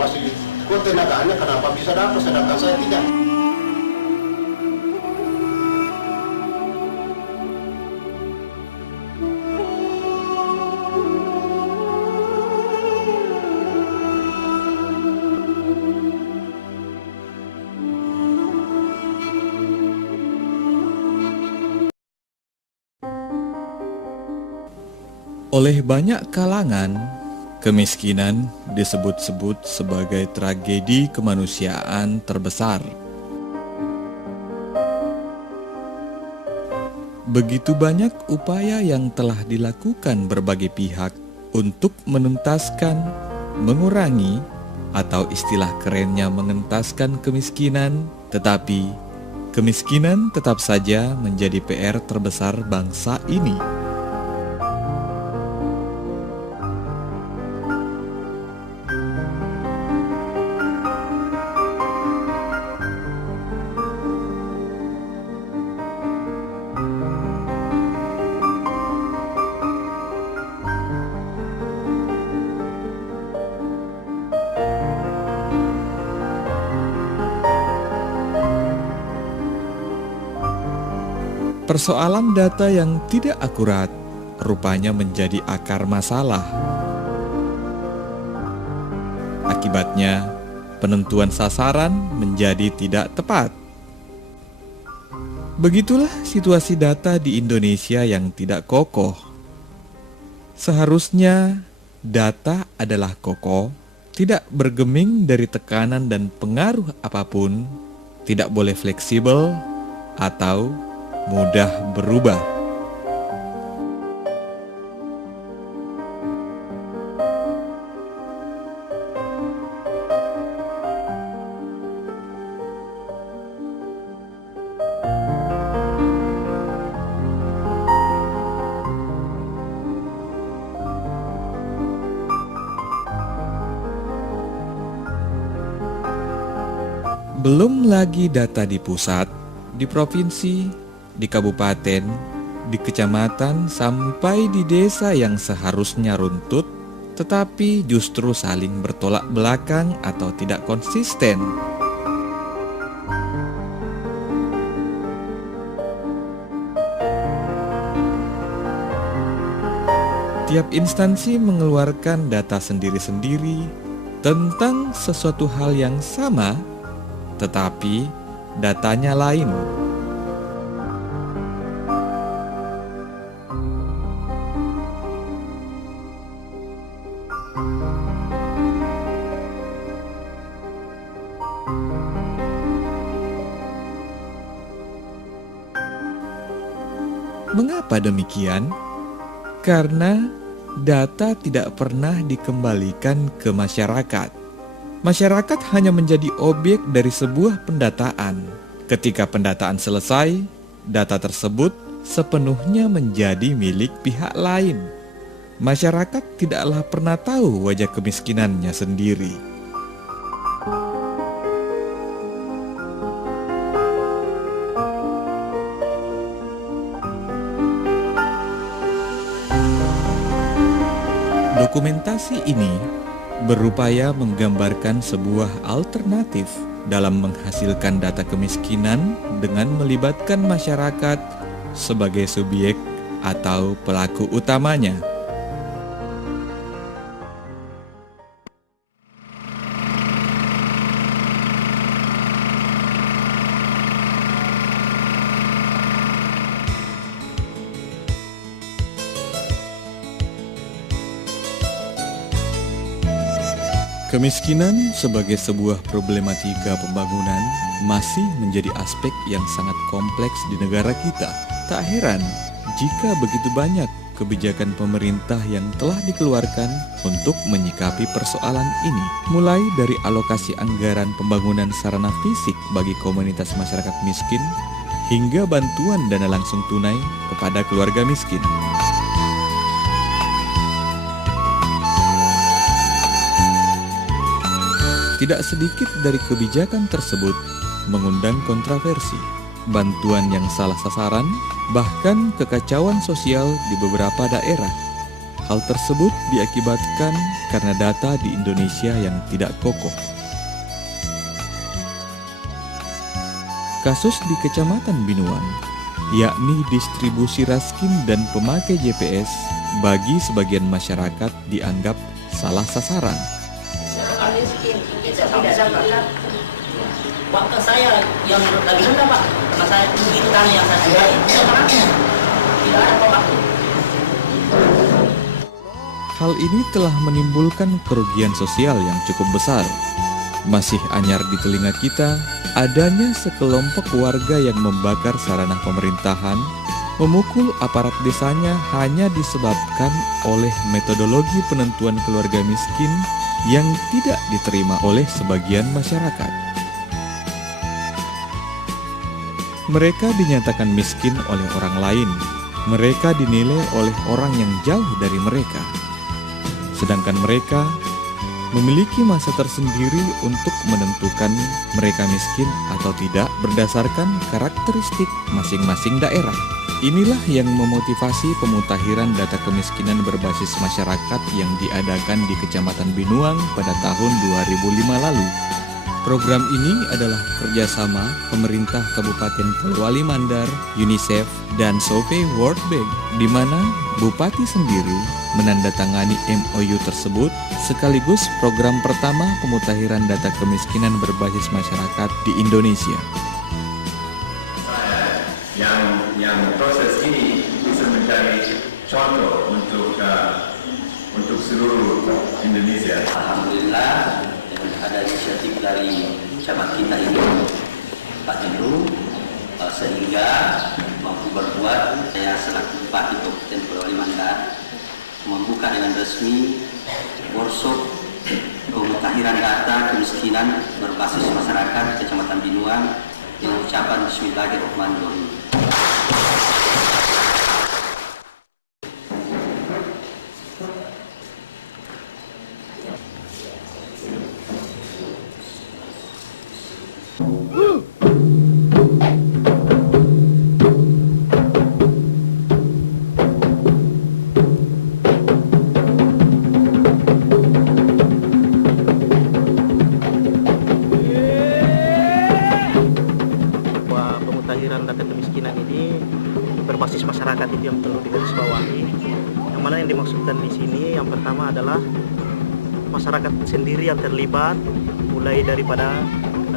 Masih kok tenaganya kenapa bisa dapat sedangkan saya tidak? Oleh banyak kalangan, kemiskinan disebut-sebut sebagai tragedi kemanusiaan terbesar. Begitu banyak upaya yang telah dilakukan berbagai pihak untuk menuntaskan, mengurangi, atau istilah kerennya mengentaskan kemiskinan, tetapi kemiskinan tetap saja menjadi PR terbesar bangsa ini. Persoalan data yang tidak akurat rupanya menjadi akar masalah. Akibatnya, penentuan sasaran menjadi tidak tepat. Begitulah situasi data di Indonesia yang tidak kokoh. Seharusnya data adalah kokoh, tidak bergeming dari tekanan dan pengaruh apapun, tidak boleh fleksibel atau mudah berubah. Belum lagi data di pusat, di provinsi, di kabupaten, di kecamatan, sampai di desa yang seharusnya runtut, tetapi justru saling bertolak belakang atau tidak konsisten. Tiap instansi mengeluarkan data sendiri-sendiri tentang sesuatu hal yang sama, tetapi datanya lain. Mengapa demikian? Karena data tidak pernah dikembalikan ke masyarakat. Masyarakat hanya menjadi objek dari sebuah pendataan. Ketika pendataan selesai, data tersebut sepenuhnya menjadi milik pihak lain. Masyarakat tidaklah pernah tahu wajah kemiskinannya sendiri. Dokumentasi ini berupaya menggambarkan sebuah alternatif dalam menghasilkan data kemiskinan dengan melibatkan masyarakat sebagai subjek atau pelaku utamanya. Kemiskinan sebagai sebuah problematika pembangunan masih menjadi aspek yang sangat kompleks di negara kita. Tak heran jika begitu banyak kebijakan pemerintah yang telah dikeluarkan untuk menyikapi persoalan ini, mulai dari alokasi anggaran pembangunan sarana fisik bagi komunitas masyarakat miskin, hingga bantuan dana langsung tunai kepada keluarga miskin. Tidak sedikit dari kebijakan tersebut mengundang kontroversi, bantuan yang salah sasaran, bahkan kekacauan sosial di beberapa daerah. Hal tersebut diakibatkan karena data di Indonesia yang tidak kokoh. Kasus di Kecamatan Binuang, yakni distribusi raskin dan pemakai JPS bagi sebagian masyarakat dianggap salah sasaran. Miskin, kita tidak dapatkan. Waktu saya yang lagi rendah Pak, karena saya itu tanah yang saya sudah itu tidak ada apa-apa. Hal ini telah menimbulkan kerugian sosial yang cukup besar. Masih anyar di telinga kita, adanya sekelompok warga yang membakar sarana pemerintahan, memukul aparat desanya hanya disebabkan oleh metodologi penentuan keluarga miskin yang tidak diterima oleh sebagian masyarakat. Mereka dinyatakan miskin oleh orang lain. Mereka dinilai oleh orang yang jauh dari mereka. Sedangkan mereka memiliki masa tersendiri untuk menentukan mereka miskin atau tidak berdasarkan karakteristik masing-masing daerah. Inilah yang memotivasi pemutahiran data kemiskinan berbasis masyarakat yang diadakan di Kecamatan Binuang pada tahun 2005 lalu. Program ini adalah kerjasama pemerintah Kabupaten Polewali Mandar, UNICEF, dan Sove World Bank, di mana Bupati sendiri menandatangani MOU tersebut, sekaligus program pertama pemutahiran data kemiskinan berbasis masyarakat di Indonesia. Yang proses ini bisa menjadi contoh untuk seluruh Indonesia. Alhamdulillah ada inisiatif dari camat kita ini, Pak Jeru, sehingga mampu berbuat. Saya selaku Bupati Kabupaten Polewali Mandar membuka dengan resmi workshop pemutahiran data kemiskinan berbasis masyarakat Kecamatan Binuang dengan ucapan Bismillahirrahmanirrahim. Pemutahiran data kemiskinan ini berbasis masyarakat itu yang perlu digarisbawahi. Yang mana yang dimaksudkan di sini yang pertama adalah masyarakat sendiri yang terlibat, mulai daripada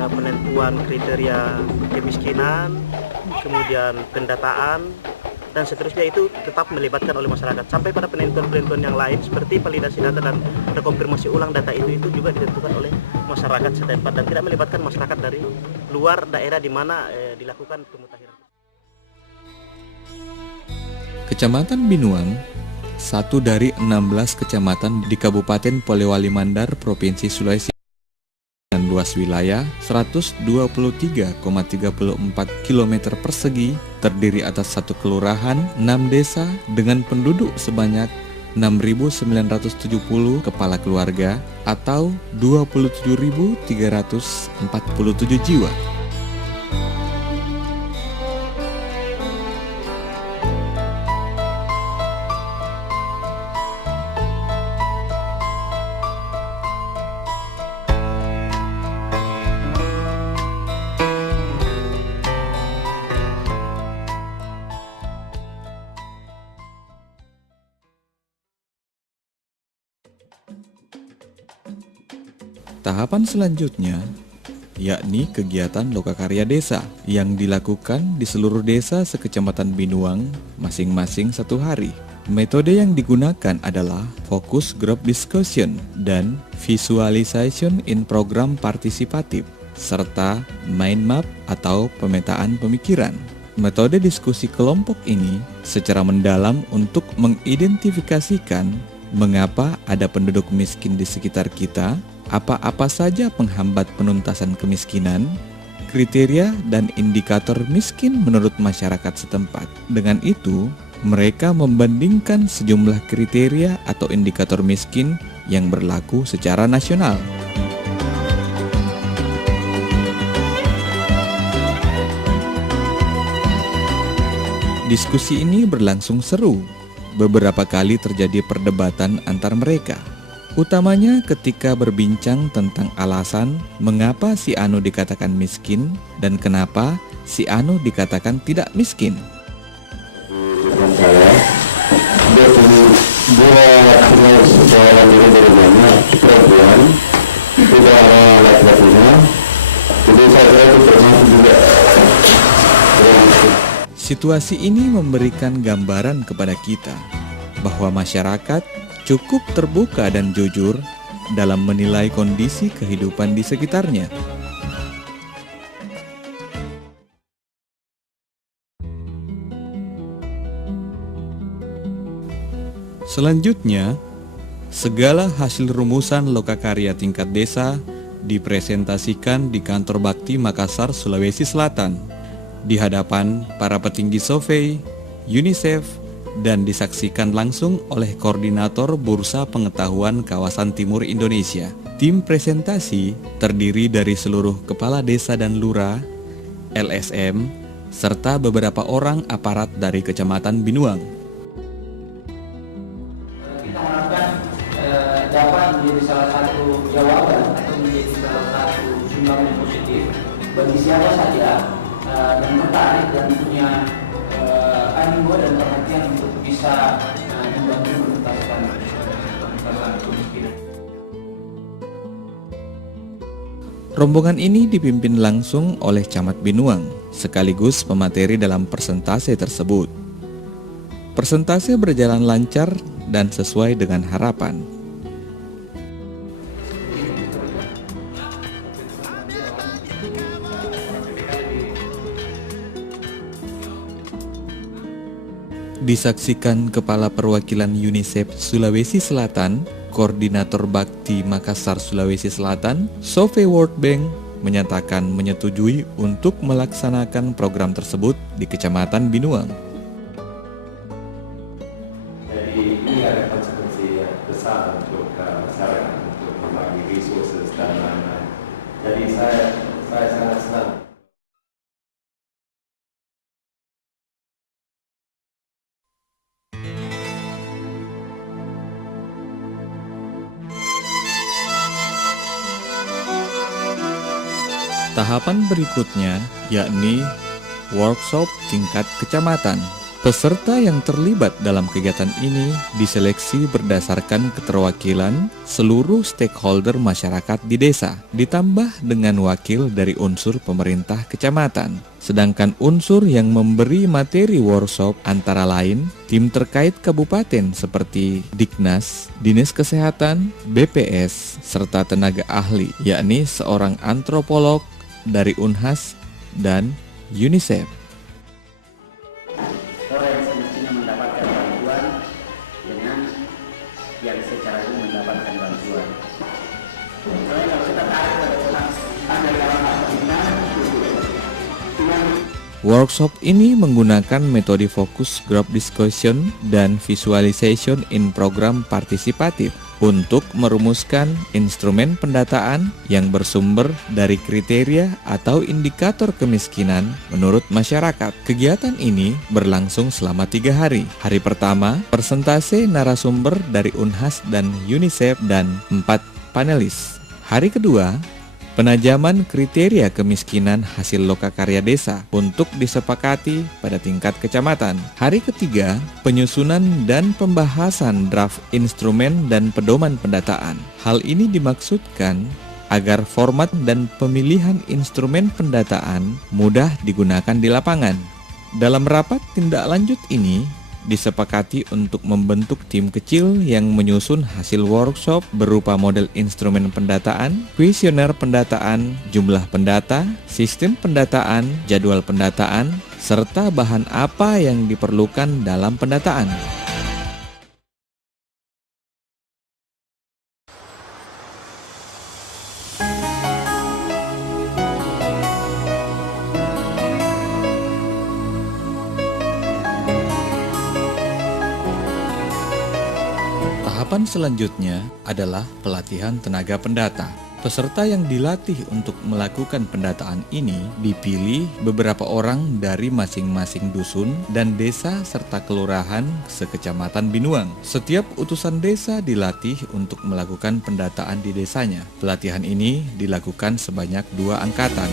penentuan kriteria kemiskinan, kemudian pendataan, dan seterusnya itu tetap melibatkan oleh masyarakat sampai pada penentuan-penentuan yang lain seperti validasi data dan rekonfirmasi ulang data itu juga ditentukan oleh masyarakat setempat dan tidak melibatkan masyarakat dari luar daerah di mana dilakukan pemutahiran. Kecamatan Binuang, satu dari 16 kecamatan di Kabupaten Polewali Mandar, Provinsi Sulawesi, dengan luas wilayah 123,34 km persegi, terdiri atas satu kelurahan, 6 desa dengan penduduk sebanyak 6.970 kepala keluarga atau 27.347 jiwa. Tahapan selanjutnya yakni kegiatan lokakarya desa yang dilakukan di seluruh desa sekecamatan Binuang masing-masing 1 hari. Metode yang digunakan adalah focus group discussion dan visualization in program partisipatif, serta mind map atau pemetaan pemikiran. Metode diskusi kelompok ini secara mendalam untuk mengidentifikasikan mengapa ada penduduk miskin di sekitar kita, apa-apa saja penghambat penuntasan kemiskinan, kriteria dan indikator miskin menurut masyarakat setempat. Dengan itu, mereka membandingkan sejumlah kriteria atau indikator miskin yang berlaku secara nasional. Diskusi ini berlangsung seru. Beberapa kali terjadi perdebatan antar mereka, utamanya ketika berbincang tentang alasan mengapa si Anu dikatakan miskin dan kenapa si Anu dikatakan tidak miskin. Saya dia punya seorang diri dari mana perempuan tidak ada laki-lakinya, jadi saya kira itu termasuk juga. Situasi ini memberikan gambaran kepada kita bahwa masyarakat cukup terbuka dan jujur dalam menilai kondisi kehidupan di sekitarnya. Selanjutnya, segala hasil rumusan lokakarya tingkat desa dipresentasikan di Kantor Bakti Makassar, Sulawesi Selatan, di hadapan para petinggi SOVEI, UNICEF, dan disaksikan langsung oleh Koordinator Bursa Pengetahuan Kawasan Timur Indonesia. Tim presentasi terdiri dari seluruh kepala desa dan lurah, LSM, serta beberapa orang aparat dari Kecamatan Binuang. Kita harapkan dapat menjadi salah satu jawaban atau menjadi salah satu sumbangan yang positif bagi siapa saja dan tertarik dan punya animo dan perhatian untuk bisa membantu menuntaskan kemiskinan. Rombongan ini dipimpin langsung oleh Camat Binuang, sekaligus pemateri dalam persentase tersebut. Persentase berjalan lancar dan sesuai dengan harapan. Disaksikan Kepala Perwakilan UNICEF Sulawesi Selatan, Koordinator Bakti Makassar Sulawesi Selatan, SOVEI World Bank menyatakan menyetujui untuk melaksanakan program tersebut di Kecamatan Binuang. Jadi ini ada konsekuensi besar untuk masyarakat untuk membagi resources dan lain-lain. Jadi saya sangat senang. Tahapan berikutnya yakni workshop tingkat kecamatan. Peserta yang terlibat dalam kegiatan ini diseleksi berdasarkan keterwakilan seluruh stakeholder masyarakat di desa, ditambah dengan wakil dari unsur pemerintah kecamatan. Sedangkan unsur yang memberi materi workshop antara lain tim terkait kabupaten seperti Diknas, Dinas Kesehatan, BPS, serta tenaga ahli, yakni seorang antropolog dari Unhas dan UNICEF. Orang yang semestinya mendapatkan bantuan dengan yang secara umum mendapatkan bantuan. Soalnya kalau kita tarik pada orang ada dalam kita, Workshop ini menggunakan metode focus group discussion dan visualization in program partisipatif untuk merumuskan instrumen pendataan yang bersumber dari kriteria atau indikator kemiskinan menurut masyarakat. Kegiatan ini berlangsung selama 3 hari. Hari pertama, persentase narasumber dari Unhas dan UNICEF dan 4 panelis. Hari kedua, penajaman kriteria kemiskinan hasil lokakarya desa untuk disepakati pada tingkat kecamatan. Hari ketiga, penyusunan dan pembahasan draft instrumen dan pedoman pendataan. Hal ini dimaksudkan agar format dan pemilihan instrumen pendataan mudah digunakan di lapangan. Dalam rapat tindak lanjut ini, disepakati untuk membentuk tim kecil yang menyusun hasil workshop berupa model instrumen pendataan, kuesioner pendataan, jumlah pendata, sistem pendataan, jadwal pendataan, serta bahan apa yang diperlukan dalam pendataan. Tahapan selanjutnya adalah pelatihan tenaga pendata. Peserta yang dilatih untuk melakukan pendataan ini dipilih beberapa orang dari masing-masing dusun dan desa serta kelurahan sekecamatan Binuang. Setiap utusan desa dilatih untuk melakukan pendataan di desanya. Pelatihan ini dilakukan sebanyak 2 angkatan.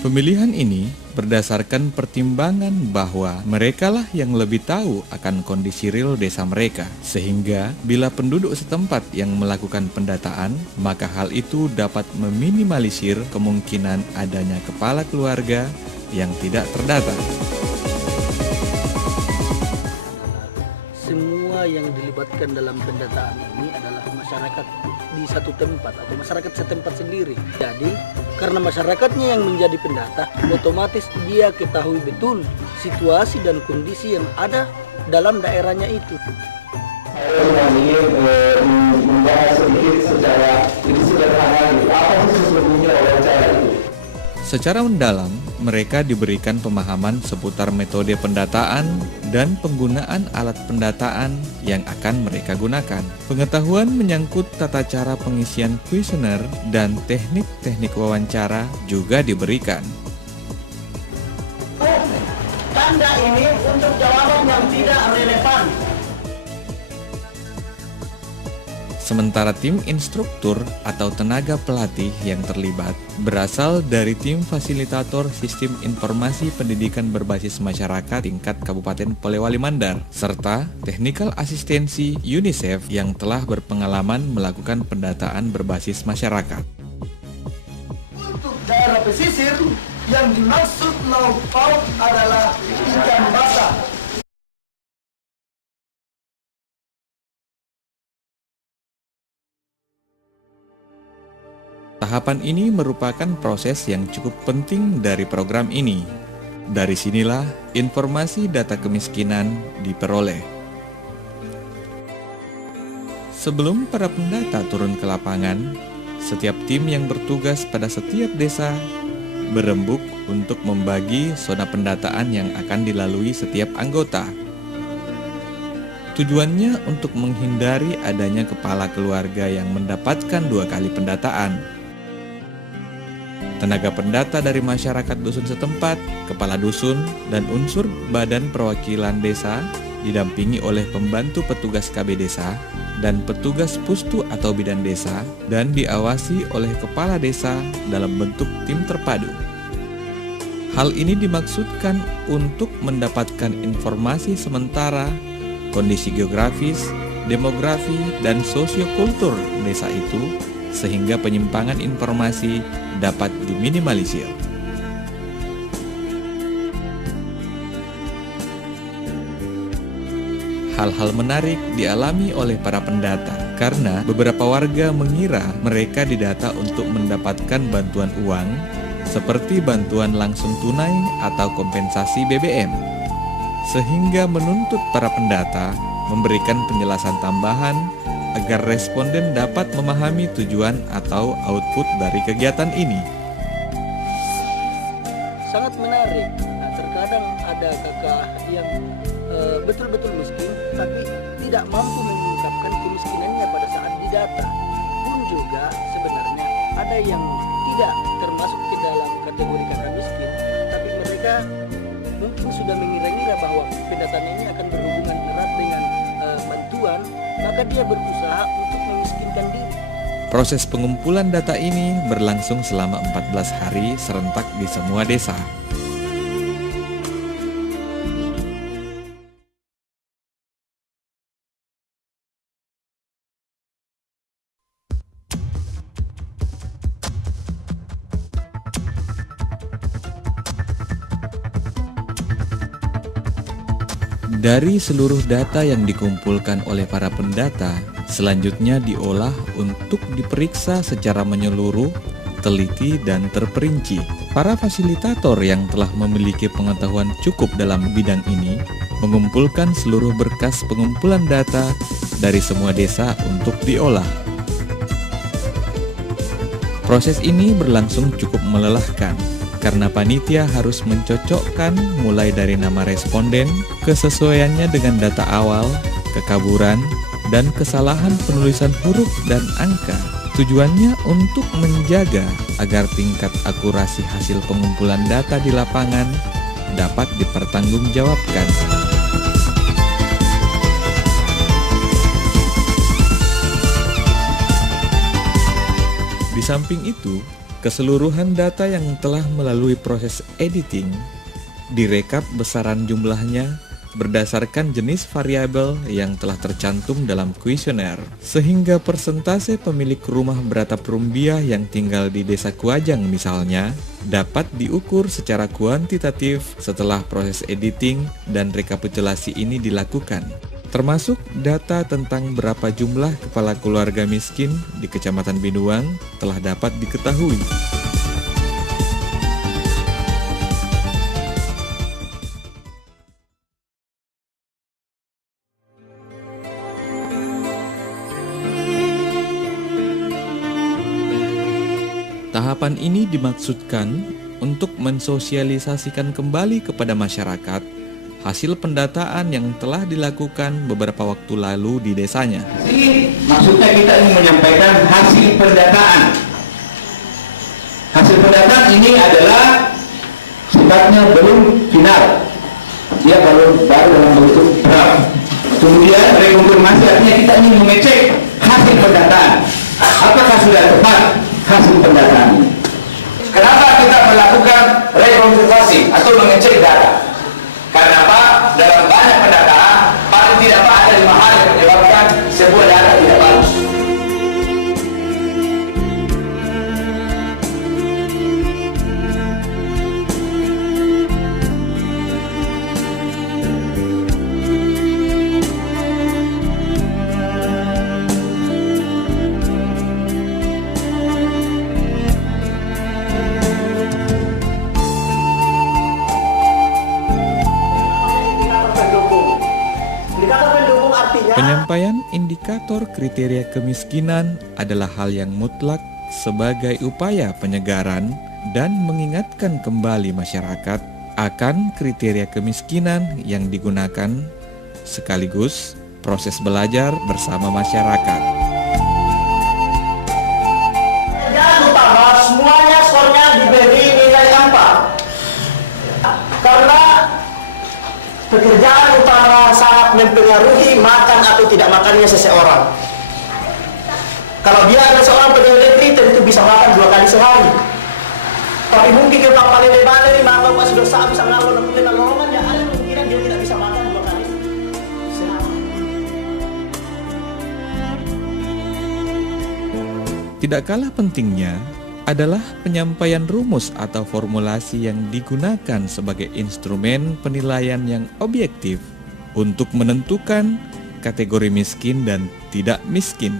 Pemilihan ini berdasarkan pertimbangan bahwa merekalah yang lebih tahu akan kondisi real desa mereka, sehingga bila penduduk setempat yang melakukan pendataan, maka hal itu dapat meminimalisir kemungkinan adanya kepala keluarga yang tidak terdata. Semua yang dilibatkan dalam pendataan ini adalah masyarakat di satu tempat atau masyarakat setempat sendiri. Jadi karena masyarakatnya yang menjadi pendata, otomatis dia ketahui betul situasi dan kondisi yang ada dalam daerahnya itu. Saya ingin membahas sedikit secara lebih sederhana apa sih sesungguhnya wawancara itu. Secara mendalam, mereka diberikan pemahaman seputar metode pendataan dan penggunaan alat pendataan yang akan mereka gunakan. Pengetahuan menyangkut tata cara pengisian kuesioner dan teknik-teknik wawancara juga diberikan. Tanda ini untuk jawaban yang tidak relevan. Sementara tim instruktur atau tenaga pelatih yang terlibat berasal dari tim fasilitator Sistem Informasi Pendidikan Berbasis Masyarakat tingkat Kabupaten Polewali Mandar, serta teknikal asistensi UNICEF yang telah berpengalaman melakukan pendataan berbasis masyarakat. Untuk daerah pesisir, yang dimaksud laut pauk adalah ikan basah. Tahapan ini merupakan proses yang cukup penting dari program ini. Dari sinilah informasi data kemiskinan diperoleh. Sebelum para pendata turun ke lapangan, setiap tim yang bertugas pada setiap desa berembuk untuk membagi zona pendataan yang akan dilalui setiap anggota. Tujuannya untuk menghindari adanya kepala keluarga yang mendapatkan 2 kali pendataan. Tenaga pendata dari masyarakat dusun setempat, kepala dusun, dan unsur badan perwakilan desa didampingi oleh pembantu petugas KB desa dan petugas pustu atau bidan desa dan diawasi oleh kepala desa dalam bentuk tim terpadu. Hal ini dimaksudkan untuk mendapatkan informasi sementara, kondisi geografis, demografi, dan sosiokultur desa itu sehingga penyimpangan informasi dapat diminimalisir. Hal-hal menarik dialami oleh para pendata karena beberapa warga mengira mereka didata untuk mendapatkan bantuan uang seperti bantuan langsung tunai atau kompensasi BBM, sehingga menuntut para pendata memberikan penjelasan tambahan agar responden dapat memahami tujuan atau output dari kegiatan ini. Sangat menarik. Nah, terkadang ada kakak yang betul-betul miskin tapi tidak mampu mengungkapkan kemiskinannya pada saat didata. Pun juga sebenarnya ada yang tidak termasuk ke dalam kategori kakak miskin, tapi mereka mungkin sudah mengira-ngira bahwa pendataan ini akan berhubungan erat dengan bantuan, maka dia berusaha untuk memiskinkan diri. Proses pengumpulan data ini berlangsung selama 14 hari serentak di semua desa. Dari seluruh data yang dikumpulkan oleh para pendata, selanjutnya diolah untuk diperiksa secara menyeluruh, teliti, dan terperinci. Para fasilitator yang telah memiliki pengetahuan cukup dalam bidang ini mengumpulkan seluruh berkas pengumpulan data dari semua desa untuk diolah. Proses ini berlangsung cukup melelahkan, karena panitia harus mencocokkan mulai dari nama responden, kesesuaiannya dengan data awal, kekaburan, dan kesalahan penulisan huruf dan angka. Tujuannya untuk menjaga agar tingkat akurasi hasil pengumpulan data di lapangan dapat dipertanggungjawabkan. Di samping itu, keseluruhan data yang telah melalui proses editing direkap besaran jumlahnya berdasarkan jenis variabel yang telah tercantum dalam kuesioner, sehingga persentase pemilik rumah beratap Rumbia yang tinggal di Desa Kuajang misalnya dapat diukur secara kuantitatif setelah proses editing dan rekapitulasi ini dilakukan, termasuk data tentang berapa jumlah kepala keluarga miskin di Kecamatan Binuang telah dapat diketahui. Tahapan ini dimaksudkan untuk mensosialisasikan kembali kepada masyarakat hasil pendataan yang telah dilakukan beberapa waktu lalu di desanya. Maksudnya kita ingin menyampaikan hasil pendataan. Hasil pendataan ini adalah sifatnya belum final. Dia baru dalam bentuk draft. Kemudian rekonfirmasi artinya kita ingin mengecek hasil pendataan. Apakah sudah tepat hasil pendataan? Kenapa kita melakukan rekonfirmasi atau mengecek data? Karena apa? Dalam banyak pendataan paling tidak ada 5 hal yang menyebabkan sebuah data tidak bagus. Penyampaian indikator kriteria kemiskinan adalah hal yang mutlak sebagai upaya penyegaran dan mengingatkan kembali masyarakat akan kriteria kemiskinan yang digunakan, sekaligus proses belajar bersama masyarakat. Yang utama semuanya skornya diberi nilai 4 karena pekerjaan utama sangat mempengaruhi makan atau tidak makannya seseorang. Kalau dia ada seorang pegawai negeri tentu bisa makan 2 kali sehari. Tapi mungkin kalau paling lebar dari makan pas sudah saat bisa ngalor dan lowongan ya ada kemungkinan dia tidak bisa makan 2 kali sehari. Tidak kalah pentingnya adalah penyampaian rumus atau formulasi yang digunakan sebagai instrumen penilaian yang objektif untuk menentukan kategori miskin dan tidak miskin.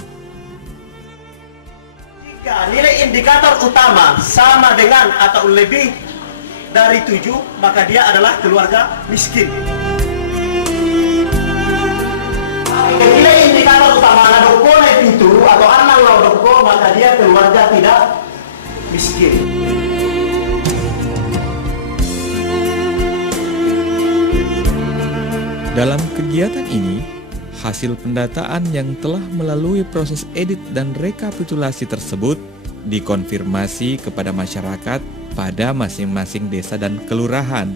Jika nilai indikator utama sama dengan atau lebih dari 7, maka dia adalah keluarga miskin. Nilai indikator utama na dokko na itu atau anak law dokko, maka dia keluarga tidak miskin. Dalam kegiatan ini, hasil pendataan yang telah melalui proses edit dan rekapitulasi tersebut dikonfirmasi kepada masyarakat pada masing-masing desa dan kelurahan.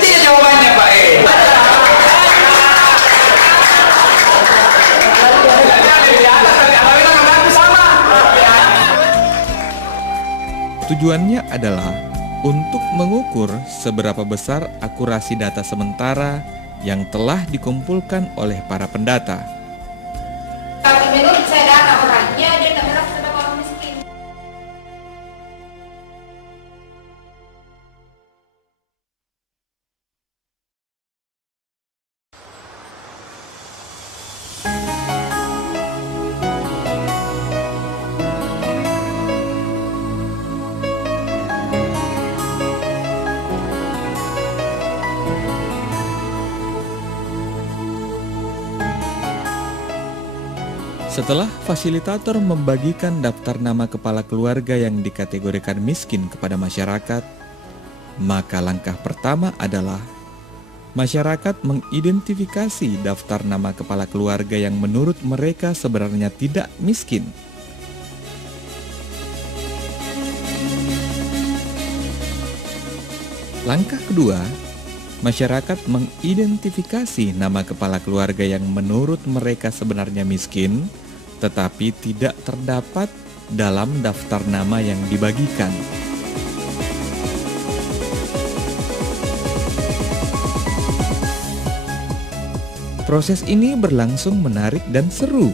Jawabannya Pak E. Tujuannya adalah untuk mengukur seberapa besar akurasi data sementara yang telah dikumpulkan oleh para pendata. Menurut saya data orangnya dia tak berapa sebagai orang miskin. Setelah fasilitator membagikan daftar nama kepala keluarga yang dikategorikan miskin kepada masyarakat, maka langkah pertama adalah masyarakat mengidentifikasi daftar nama kepala keluarga yang menurut mereka sebenarnya tidak miskin. Langkah kedua, masyarakat mengidentifikasi nama kepala keluarga yang menurut mereka sebenarnya miskin, tetapi tidak terdapat dalam daftar nama yang dibagikan. Proses ini berlangsung menarik dan seru.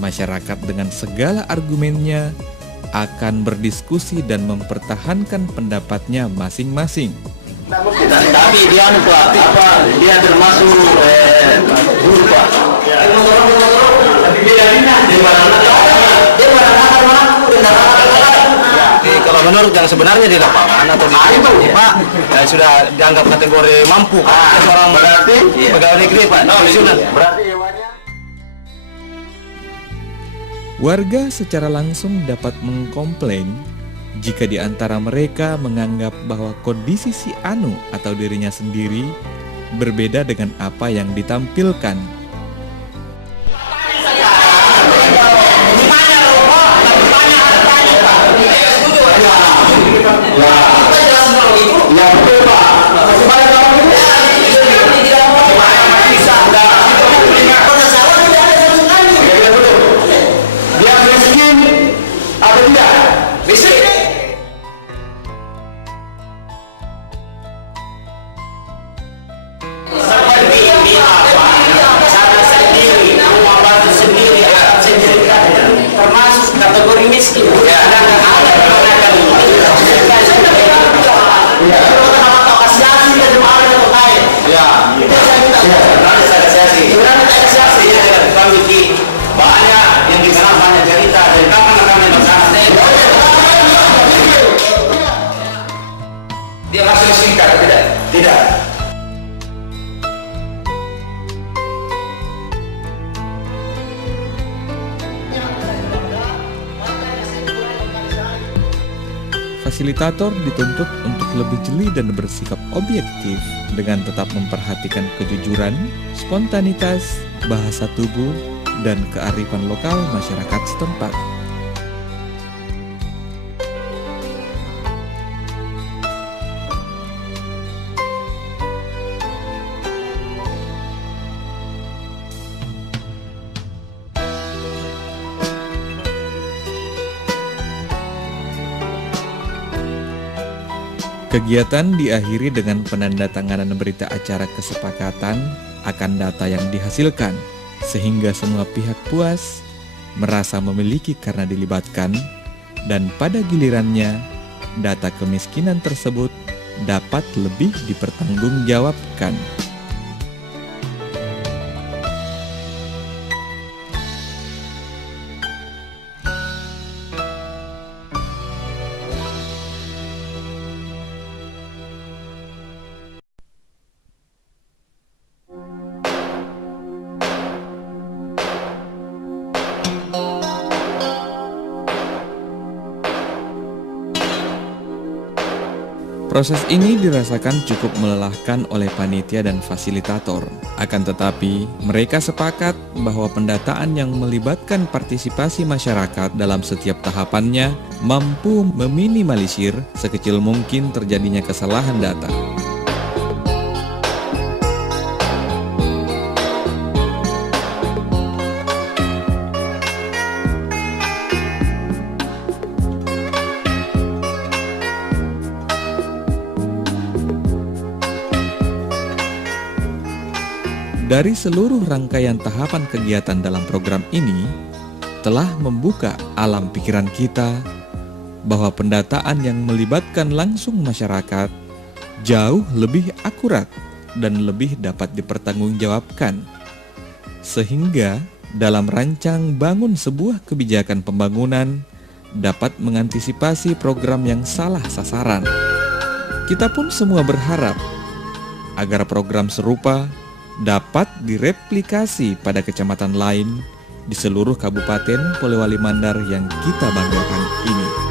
Masyarakat dengan segala argumennya akan berdiskusi dan mempertahankan pendapatnya masing-masing. Tapi dia dia termasuk guru Pak. Kalau menurut yang sebenarnya di lapangan atau di Pak, sudah dianggap kategori mampu. Seorang berarti pegawai negeri Pak. Berarti warga secara langsung dapat mengkomplain jika di antara mereka menganggap bahwa kondisi si Anu atau dirinya sendiri berbeda dengan apa yang ditampilkan. dia langsung singkat, tidak. Fasilitator dituntut untuk lebih jeli dan bersikap objektif dengan tetap memperhatikan kejujuran, spontanitas, bahasa tubuh, dan kearifan lokal masyarakat setempat. Kegiatan diakhiri dengan penandatanganan berita acara kesepakatan akan data yang dihasilkan, sehingga semua pihak puas, merasa memiliki karena dilibatkan, dan pada gilirannya, data kemiskinan tersebut dapat lebih dipertanggungjawabkan. Proses ini dirasakan cukup melelahkan oleh panitia dan fasilitator. Akan tetapi, mereka sepakat bahwa pendataan yang melibatkan partisipasi masyarakat dalam setiap tahapannya mampu meminimalisir sekecil mungkin terjadinya kesalahan data. Dari seluruh rangkaian tahapan kegiatan dalam program ini, telah membuka alam pikiran kita bahwa pendataan yang melibatkan langsung masyarakat jauh lebih akurat dan lebih dapat dipertanggungjawabkan. Sehingga dalam rancang bangun sebuah kebijakan pembangunan dapat mengantisipasi program yang salah sasaran. Kita pun semua berharap agar program serupa dapat direplikasi pada kecamatan lain di seluruh Kabupaten Polewali Mandar yang kita banggakan ini.